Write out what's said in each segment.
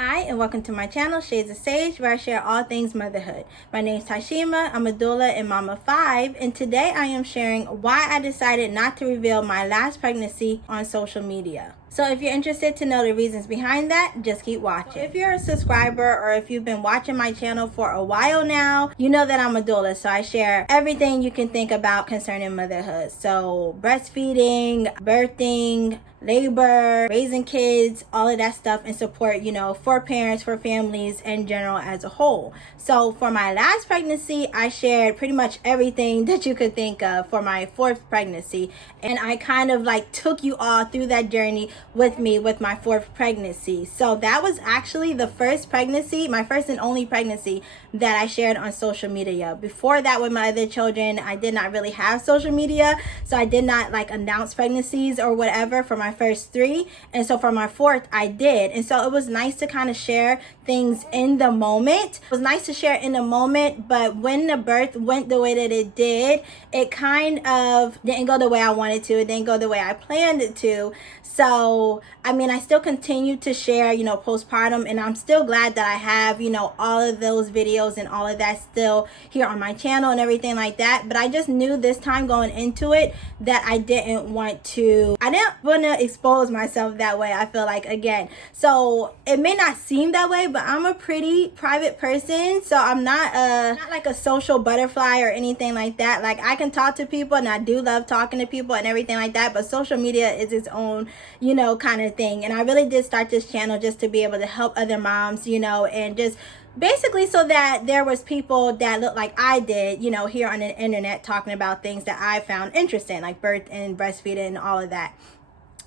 Hi and welcome to my channel, Shades of Sage, where I share all things motherhood. My name is Tashima, I'm a doula and mama of 5, and today I am sharing why I decided not to reveal my last pregnancy on social media. So if you're interested to know the reasons behind that, just keep watching. If you're a subscriber or if you've been watching my channel for a while now, you know that I'm a doula, so I share everything you can think about concerning motherhood. So breastfeeding, birthing, labor, raising kids, all of that stuff, and support, for parents, for families in general as a whole. So for my last pregnancy, I shared pretty much everything that you could think of for my 4th pregnancy, and I kind of took you all through that journey with me with my 4th pregnancy. So that was actually the first pregnancy, my first and only pregnancy that I shared on social media. Before that, with my other children, I did not really have social media, so I did not announce pregnancies or whatever for my first 3, and so for my 4th I did. And so it was nice to kind of share things in the moment. It was nice to share in the moment, but when the birth went the way that it did, it kind of didn't go the way I wanted to. It didn't go the way I planned it to. So I still continue to share postpartum, and I'm still glad that I have all of those videos and all of that still here on my channel and everything like that. But I just knew this time going into it that I didn't want to expose myself that way. I feel like, again, so it may not seem that way, but I'm a pretty private person, so I'm not like a social butterfly or anything like that. I can talk to people, and I do love talking to people and everything like that, but social media is its own kind of thing. And I really did start this channel just to be able to help other moms, and just basically so that there was people that look like I did, here on the internet, talking about things that I found interesting, like birth and breastfeeding and all of that.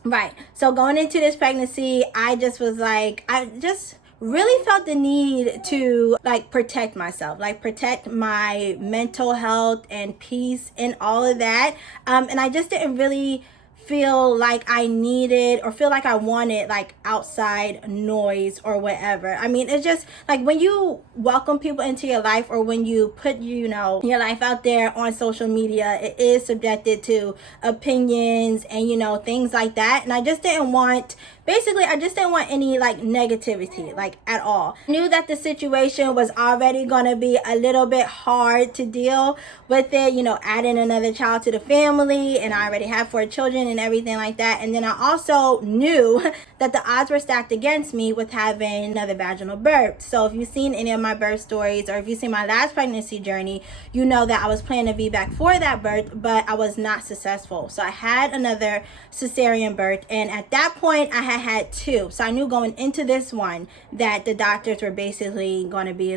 Right. So going into this pregnancy, I just was I just really felt the need to protect myself, protect my mental health and peace and all of that. And I just didn't really feel like I needed or feel like I wanted outside noise or whatever. It's just when you welcome people into your life, or when you put your life out there on social media, it is subjected to opinions and things like that. And I just didn't want any negativity at all. I knew that the situation was already going to be a little bit hard to deal with it, adding another child to the family, and I already have 4 children and everything like that. And then I also knew that the odds were stacked against me with having another vaginal birth. So if you've seen any of my birth stories, or if you've seen my last pregnancy journey, you know that I was planning a VBAC for that birth, but I was not successful. So I had another cesarean birth, and at that point I had 2. So I knew going into this one that the doctors were basically going to be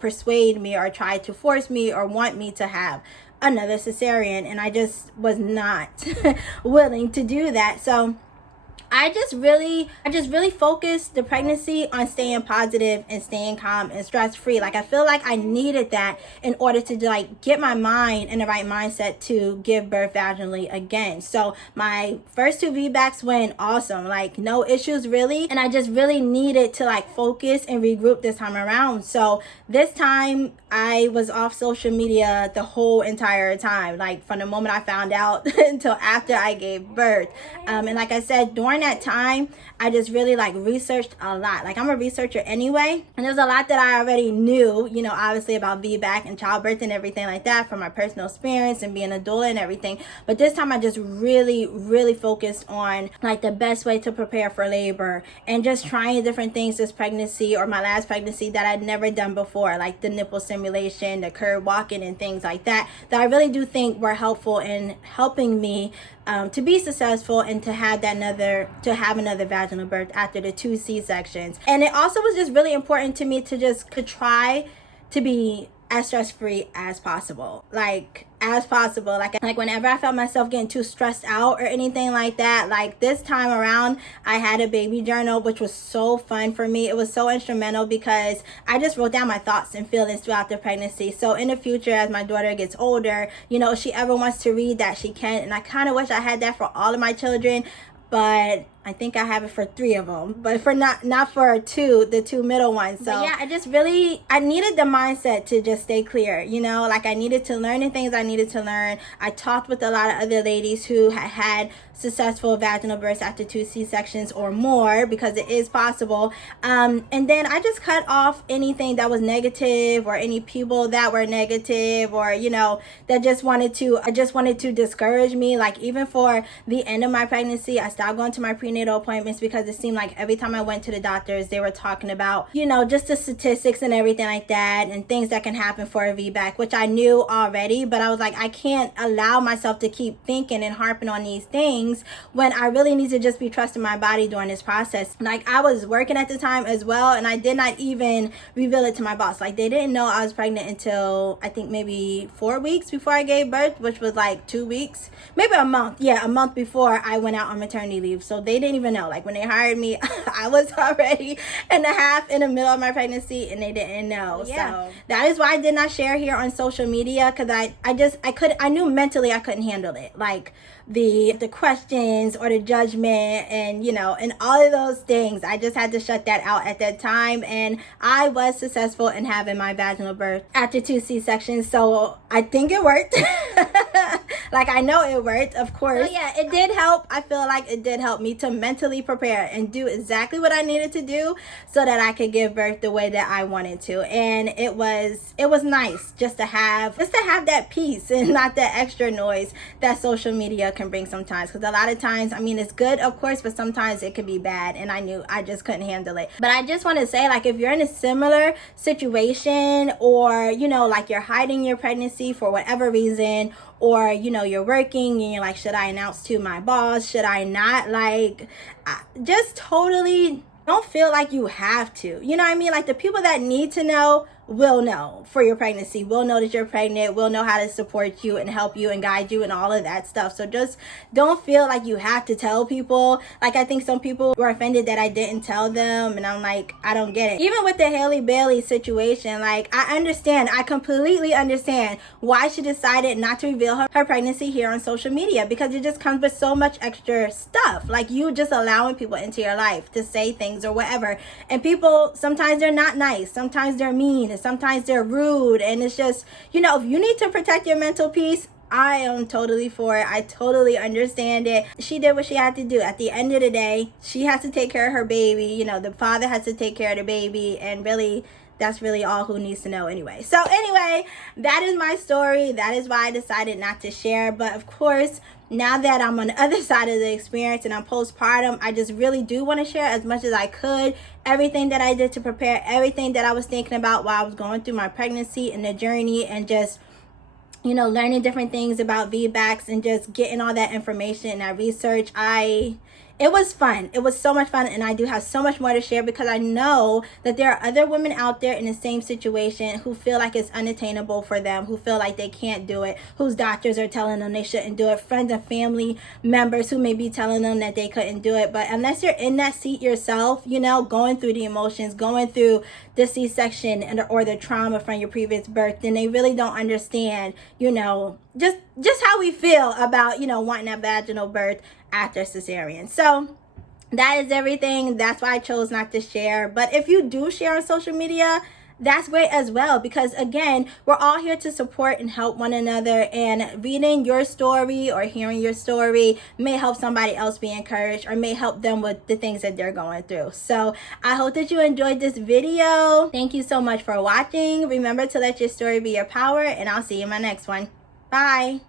persuade me or try to force me or want me to have another cesarean, and I just was not willing to do that. So I just really focused the pregnancy on staying positive and staying calm and stress-free. I feel like I needed that in order to get my mind in the right mindset to give birth vaginally again. So my first 2 VBACs went awesome, no issues really, and I just really needed to focus and regroup this time around. So this time I was off social media the whole entire time, from the moment I found out until after I gave birth. And like I said, during that time, I just really researched a lot. I'm a researcher anyway, and there's a lot that I already knew, obviously about VBAC and childbirth and everything like that from my personal experience and being a doula and everything. But this time I just really focused on the best way to prepare for labor, and just trying different things this pregnancy, or my last pregnancy, that I'd never done before, like the nipple simulation, the curve walking, and things like that I really do think were helpful in helping me to be successful and to have another vaginal birth after the 2 C-sections. And it also was just really important to me to try to be as stress-free as possible, whenever I felt myself getting too stressed out or anything like that. This time around, I had a baby journal, which was so fun for me. It was so instrumental because I just wrote down my thoughts and feelings throughout the pregnancy. So in the future, as my daughter gets older, if she ever wants to read that, she can. And I kind of wish I had that for all of my children, but I think I have it for 3 of them, but for not for 2, the 2 middle ones. So yeah, I needed the mindset to just stay clear, I needed to learn the things I needed to learn. I talked with a lot of other ladies who had successful vaginal births after 2 C-sections or more, because it is possible. And then I just cut off anything that was negative, or any people that were negative, or that just wanted to discourage me. Like, even for the end of my pregnancy, I stopped going to my prenatal appointments because it seemed like every time I went to the doctors, they were talking about just the statistics and everything like that, and things that can happen for a VBAC, which I knew already. But I was like, I can't allow myself to keep thinking and harping on these things when I really need to just be trusting my body during this process. Like, I was working at the time as well, and I did not even reveal it to my boss. Like, they didn't know I was pregnant until I think maybe 4 weeks before I gave birth, which was like 2 weeks, maybe a month. Yeah, a month before I went out on maternity leave. So they didn't even know. Like, when they hired me, I was already in the middle of my pregnancy, and they didn't know. Yeah. So that is why I did not share here on social media, because I knew mentally I couldn't handle it. Like, the questions or the judgment and and all of those things, I just had to shut that out at that time. And I was successful in having my vaginal birth after 2 C-sections, so I think it worked. Like, I know it worked, of course. So yeah, it did help. I feel like it did help me to mentally prepare and do exactly what I needed to do so that I could give birth the way that I wanted to. And it was nice just to have that peace and not that extra noise that social media can bring sometimes. Because a lot of times, I mean, it's good, of course, but sometimes it could be bad, and I knew I just couldn't handle it. But I just want to say, like, if you're in a similar situation, or like, you're hiding your pregnancy for whatever reason, or you're working and you're like, should I announce to my boss, should I not? Like, just totally don't feel like you have to. You know what I mean? Like, the people that need to know will know for your pregnancy, will know that you're pregnant, will know how to support you and help you and guide you and all of that stuff. So just don't feel like you have to tell people. Like, I think some people were offended that I didn't tell them, and I'm like, I don't get it. Even with the Haley Bailey situation, like, I completely understand why she decided not to reveal her pregnancy here on social media, because it just comes with so much extra stuff. Like, you just allowing people into your life to say things or whatever, and people, sometimes they're not nice, sometimes they're mean, sometimes they're rude, and it's just, if you need to protect your mental peace, I am totally for it. I totally understand it. She did what she had to do. At the end of the day, she has to take care of her baby. The father has to take care of the baby, and really, that's really all who needs to know anyway. So anyway, that is my story. That is why I decided not to share. But of course, now that I'm on the other side of the experience and I'm postpartum, I just really do want to share as much as I could. Everything that I did to prepare, everything that I was thinking about while I was going through my pregnancy and the journey, and just learning different things about VBACs and just getting all that information and that research. It was fun. It was so much fun, and I do have so much more to share, because I know that there are other women out there in the same situation who feel like it's unattainable for them, who feel like they can't do it, whose doctors are telling them they shouldn't do it, friends and family members who may be telling them that they couldn't do it. But unless you're in that seat yourself, going through the emotions, going through the C-section or the trauma from your previous birth, then they really don't understand, just how we feel about, wanting a vaginal birth after cesarean. So that is everything. That's why I chose not to share. But if you do share on social media, that's great as well, because again, we're all here to support and help one another, and reading your story or hearing your story may help somebody else be encouraged, or may help them with the things that they're going through. So I hope that you enjoyed this video. Thank you so much for watching. Remember to let your story be your power, and I'll see you in my next one. Bye.